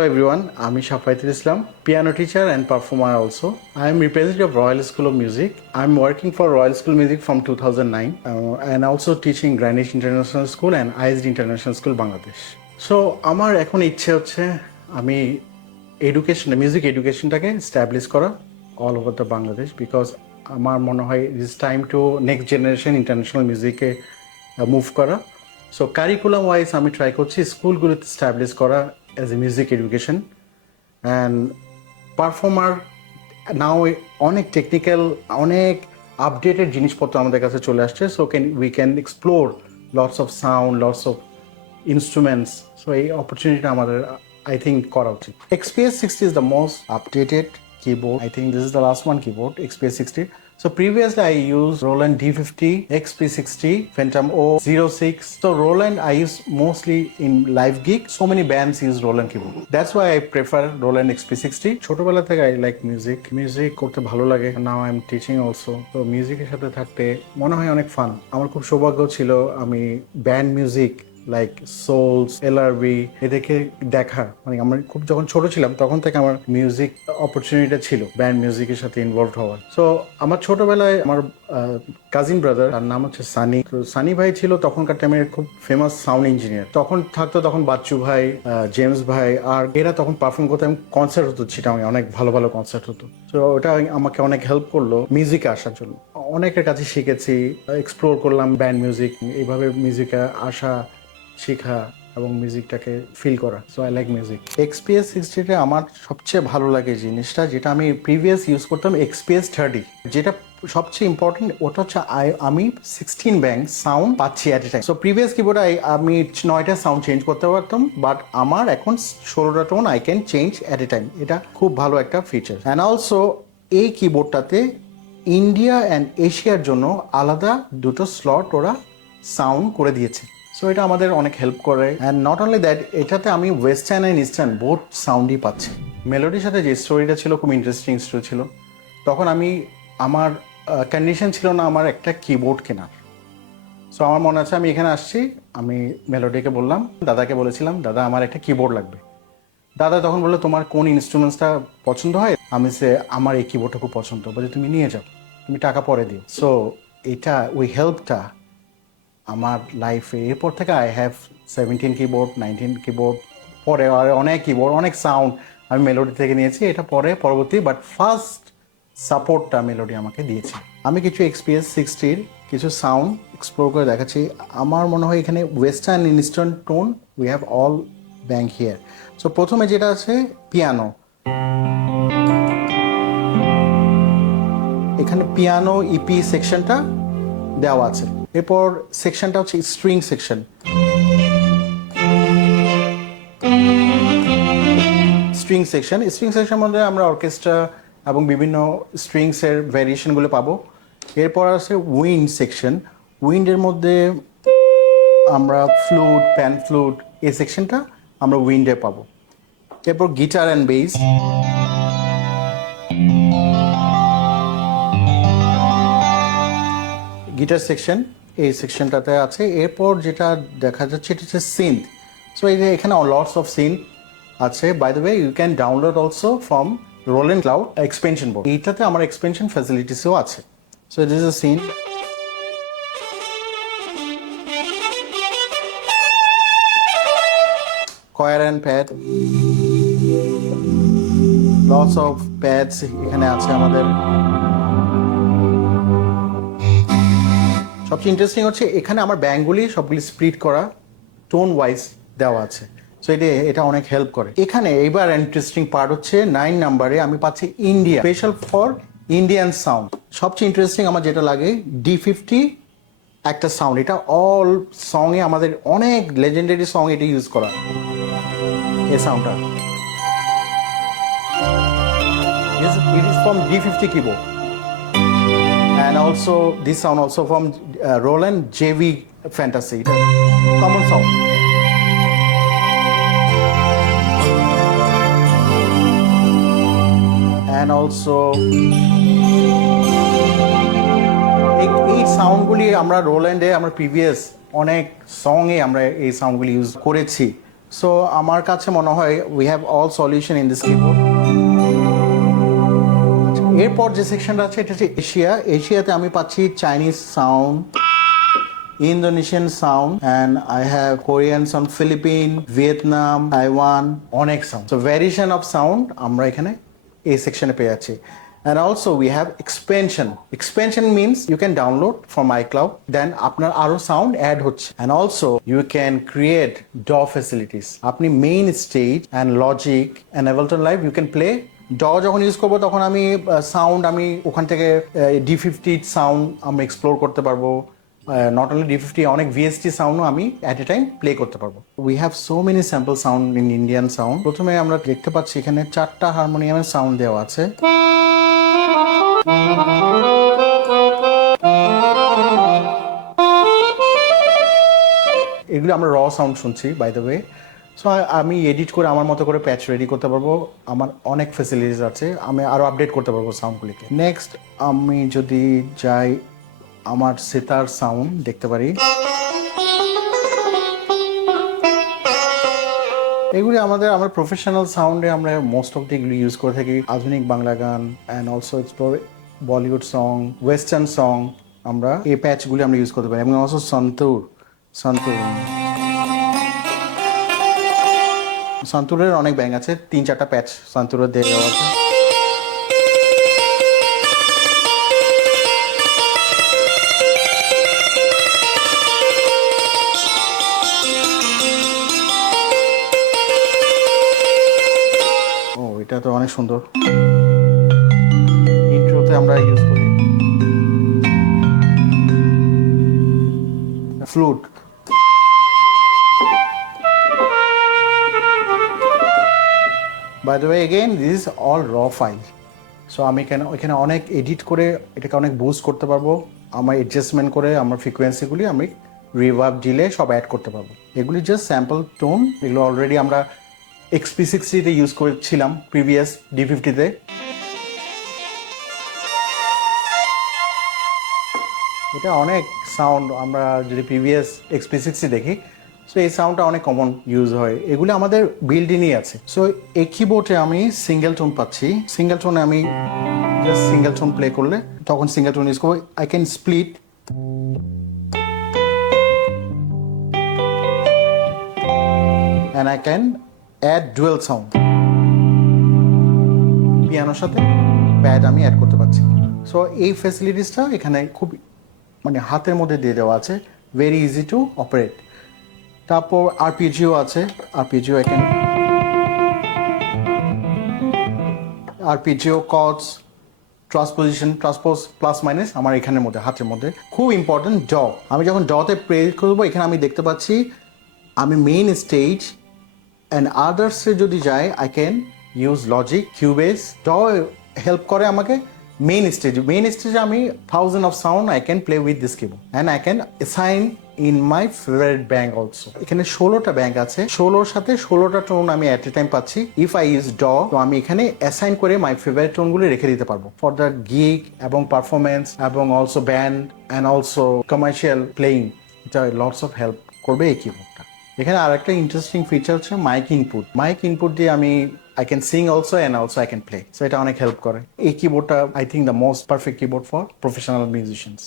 Hello everyone, I'm Shafaitul Islam, piano teacher and performer also. I am representative of Royal School of Music. I'm working for Royal School of Music from 2009 and also teaching Greenwich International School and ISD International School, Bangladesh. So, আমার এখন ইচ্ছে হচ্ছে আমি music এডুকেশনটাকে establish করা all over the Bangladesh because আমার মনে হয় it is time to next generation international মিউজিকে মুভ করা। সো কারিকুলাম ওয়াইজ আমি ট্রাই করছি স্কুলগুলোতে এস্টাবলিশ করা as a music education and performer now অনেক টেকনিক্যাল অনেক আপডেটেড জিনিসপত্র আমাদের কাছে চলে আসছে so we can explore lots of sound lots of instruments so এই অপরচুনিটিটা আমাদের I think করা উচিত। XPS 60 is the most updated keyboard. I think this is the last one keyboard, XPS 60. So previously I used Roland D50, XP60, Phantom O06. So Roland I use mostly in live gig. So many bands use Roland keyboard. That's why I prefer Roland XP60. ছোটবেলা থেকে I like music. Music করতে ভালো লাগে. Now I'm teaching also. So music এর সাথে থাকতে মনে হয় অনেক ফান। আমার খুব সৌভাগ্য ছিল আমি band music like Souls LRB এদেরকে দেখার মানে আমরা খুব যখন ছোট ছিলাম তখন থেকে আমার মিউজিক অপরচুনিটিটা ছিল ব্যান্ড মিউজিকের সাথে ইনভলভ হওয়ার। সো আমার ছোটবেলায় আমার কাজিন ব্রাদার তার নাম হচ্ছে সানি। তো সানি ভাই ছিল তখনকার টাইমের খুব ফেমাস সাউন্ড ইঞ্জিনিয়ার। তখন থাকতো তখন বাচ্চু ভাই জেমস ভাই আর এরা তখন পারফর্ম করতে কনসার্ট হতো চিটাগাঙে অনেক ভালো ভালো কনসার্ট হতো। তো ওটা আমাকে অনেক হেল্প করলো মিউজিকে আসার জন্য। অনেকের কাছে শিখেছি এক্সপ্লোর করলাম ব্যান্ড মিউজিক এইভাবে মিউজিকে আসা শেখা এবং মিউজিকটাকে ফিল করা। So I like music. XPS 60 আমার সবচেয়ে ভালো লাগে জিনিসটা যেটা আমি প্রিভিয়াস ইউজ করতাম XPS 30 যেটা সবচেয়ে ইম্পর্টেন্ট ওটা হচ্ছে আমি 16 ব্যাংক সাউন্ড পাচ্ছি at a time. So previous কিবোর্ডে আমি 9টা সাউন্ড চেঞ্জ করতে পারতাম বাট আমার এখন 16টা tone I can change at a time. এটা খুব ভালো একটা ফিচার। অ্যান্ড অলসো এই কিবোর্ডটাতে ইন্ডিয়া অ্যান্ড এশিয়ার জন্য আলাদা দুটো স্লট ওরা সাউন্ড করে দিয়েছে। সো এটা আমাদের অনেক হেল্প করে অ্যান্ড নট অনলি দ্যাট এটাতে আমি ওয়েস্টার্ন অ্যান্ড ইস্টার্ন বোথ সাউন্ডই পাচ্ছি। মেলোডির সাথে যে স্টোরিটা ছিল খুব ইন্টারেস্টিং স্টোরি ছিল। তখন আমার কন্ডিশন ছিল না আমার একটা কিবোর্ড কেনার। সো আমার মনে আছে আমি এখানে আসছি আমি মেলোডিকে বললাম দাদাকে বলেছিলাম দাদা আমার একটা কিবোর্ড লাগবে। দাদা তখন বললো তোমার কোন ইনস্ট্রুমেন্টসটা পছন্দ হয়? আমি আমার এই কিবোর্ডটা খুব পছন্দ বলে তুমি নিয়ে যাও তুমি টাকা পরে দিও। সো এটা ওই হেল্পটা আমার লাইফে এরপর থেকে আই হ্যাভ 17 কিবোর্ড 19 কিবোর্ড পরে আর অনেক কিবোর্ড অনেক সাউন্ড আমি মেলোডি থেকে নিয়েছি। এটা পরবর্তী বাট ফার্স্ট সাপোর্টটা মেলোডি আমাকে দিয়েছে। আমি কিছু XPS 60 কিছু সাউন্ড এক্সপ্লোর করে দেখাচ্ছি। আমার মনে হয় এখানে western eastern tone we have all bank here. So প্রথমে যেটা আছে পিয়ানো, এখানে পিয়ানো ইপি সেকশনটা দেওয়া আছে। এরপর সেকশনটা হচ্ছে স্ট্রিং সেকশন। স্ট্রিং সেকশন মধ্যে আমরা অর্কেস্ট্রা এবং বিভিন্ন স্ট্রিংসের ভ্যারিয়েশনগুলো পাবো। এরপর আছে উইন্ড সেকশন। উইন্ডের মধ্যে আমরা ফ্লুট প্যান ফ্লুট এই সেকশনটা আমরা উইন্ডে পাবো। এরপর guitar and bass, guitar section এই সেকশনটাতে আছে। এরপর যেটা দেখা যাচ্ছে এটা হচ্ছে সিন্থ। সো এখানে লটস অফ সিন্থ আছে। By the way you can download also from Roland cloud expansion board. এইটাতে আমার এক্সপেনশন ফ্যাসিলিটিসও আছে। So this is a synth. Choir and pad, lots of pads এখানে আছে আমাদের। সবচেয়ে ইন্টারেস্টিং হচ্ছে এখানে আমার ব্যাংকগুলি সবগুলি স্প্লিট করা টোন ওয়াইজ দেওয়া আছে। সো এটা অনেক হেল্প করে। এখানে এইবার ইন্টারেস্টিং পার্ট হচ্ছে 9 নাম্বারে আমি পাচ্ছি India special for Indian sound. সবচেয়ে ইন্টারেস্টিং আমার যেটা লাগে D50 একটা সাউন্ড। এটা অল সঙ্গে আমাদের অনেক লেজেন্ডারি সং এটা ইউজ করা এই সাউন্ডটা। It is from D50 keyboard. And also this sound also from Roland JV Fantasy, common sound. And also এই সাউন্ডগুলি আমরা রোল্যান্ডে আমরা প্রিভিয়াস অনেক সঙ্গে আমরা এই সাউন্ডগুলি ইউজ করেছি। সো আমার কাছে মনে হয় we have all solution in this keyboard. এরপর যে সেকশনটা আছে এটা হচ্ছে এশিয়া। এশিয়াতে আমি পাচ্ছি Chinese sound, Indonesian sound, and I have Korean sound, Philippine, Vietnam, Taiwan, অনেক সাউন্ড। সো ভ্যারিয়েশন অফ সাউন্ড আমরা এখানে এই সেকশনে পেয়ে যাচ্ছি। And also we have expansion. Expansion means you can download from iCloud, then আপনার আরো সাউন্ড অ্যাড হচ্ছে। And also you can create DAW facilities. আপনি main stage and Logic and Ableton Live you can play DAW যখন use করবো তখন আমি sound আমি ওখান থেকে D50 সাউন্ড আমি এক্সপ্লোর করতে পারবো। নট অনলি D50, অনেক VST সাউন্ডও আমি অ্যাট এ টাইম প্লে করতে পারবো। We have so many sample sound in Indian sound. প্রথমে আমরা দেখতে পাচ্ছি এখানে 4টা হারমোনিয়ামের সাউন্ড দেওয়া আছে। এগুলো আমরা র সাউন্ড শুনছি বাই দ্য ওয়ে। সো আমি এডিট করে আমার মতো করে প্যাচ রেডি করতে পারবো। আমার অনেক ফ্যাসিলিটিস আছে, আমি আরও আপডেট করতে পারবো সাউন্ডগুলিকে। নেক্সট আমি যদি যাই আমার সেতার সাউন্ড দেখতে পারি। এগুলি আমার প্রফেশনাল সাউন্ডে আমরা মোস্ট অফ এগুলি ইউজ করে থাকি। আধুনিক বাংলা গান and also explore Bollywood song, western song, আমরা এই প্যাচগুলি আমরা ইউজ করতে পারি। এবং অলসো সন্তুরের অনেক ব্যাং আছে, 3-4টা প্যাচ সন্তুরের দেওয়া আছে। এটা তো অনেক সুন্দর, ইন্ট্রোতে আমরা ইউজ করি flute. By the way again this is all raw file. So আমি এখানে অনেক এডিট করে এটাকে অনেক বুস্ট করতে পারবো। আমার অ্যাডজাস্টমেন্ট করে আমার ফ্রিকোয়েন্সিগুলি আমি রিভার্ব ডিলে সব অ্যাড করতে পারবো। এগুলি জাস্ট স্যাম্পল টোন, এগুলো অলরেডি আমরা XP60-তে ইউজ করেছিলাম প্রিভিয়াস D50-তে। এটা অনেক সাউন্ড আমরা যদি প্রিভিয়াস XP60 দেখি, সো এই সাউন্ডটা অনেক কমন ইউজ হয়। এগুলো আমাদের বিল্ড ইনই আছে। সো এই কিবোর্ডে আমি সিঙ্গেল টোন পাচ্ছি। সিঙ্গেল টোনে আমি জাস্ট সিঙ্গেল টোন প্লে করলে তখন সিঙ্গেল টোন ইউজ করবো। I can split, and I can add dual sound. পিয়ানোর সাথে প্যাড আমি অ্যাড করতে পারছি। সো এই ফ্যাসিলিটিসটা এখানে খুব মানে হাতের মধ্যে দিয়ে দেওয়া আছে, ভেরি ইজি টু অপারেট। তারপর আরপিজিও আছে, আরপিজিও এখানে arpeggio, chords, transposition, transpose, plus minus আমার এখানের মধ্যে হাতের মধ্যে। খুব ইম্পর্টেন্ট ড। আমি যখন ডতে প্লে করবো এখানে আমি দেখতে পাচ্ছি আমি মেইন স্টেজ অ্যান্ড আদার্সে যদি যাই I can use logic, Cubase. ড হেল্প করে আমাকে মেইন স্টেজে আমি 1000 of sound I can play with this keyboard and I can assign in my favorite bank also. এখানে 16টা ব্যাংক আছে, 16-র সাথে 16টা টোন আমি এট এ টাইম পাচ্ছি। ইফ আই ইউজ ড, তো আমি এখানে অ্যাসাইন করে মাই ফেভারিট টোনগুলো রেখে দিতে পারবো ফর দ্য গিগ এবং পারফরমেন্স এবং also band and also commercial playing. এটা লটস অফ হেল্প করবে এই কিবোর্ডটা। এখানে আর একটা ইন্টারেস্টিং ফিচার হচ্ছে মাইক ইনপুট দিয়ে আমি I can sing also and also I can play. So এটা অনেক হেল্প করে। এই কিবোর্ডটা I think the most perfect keyboard for professional musicians.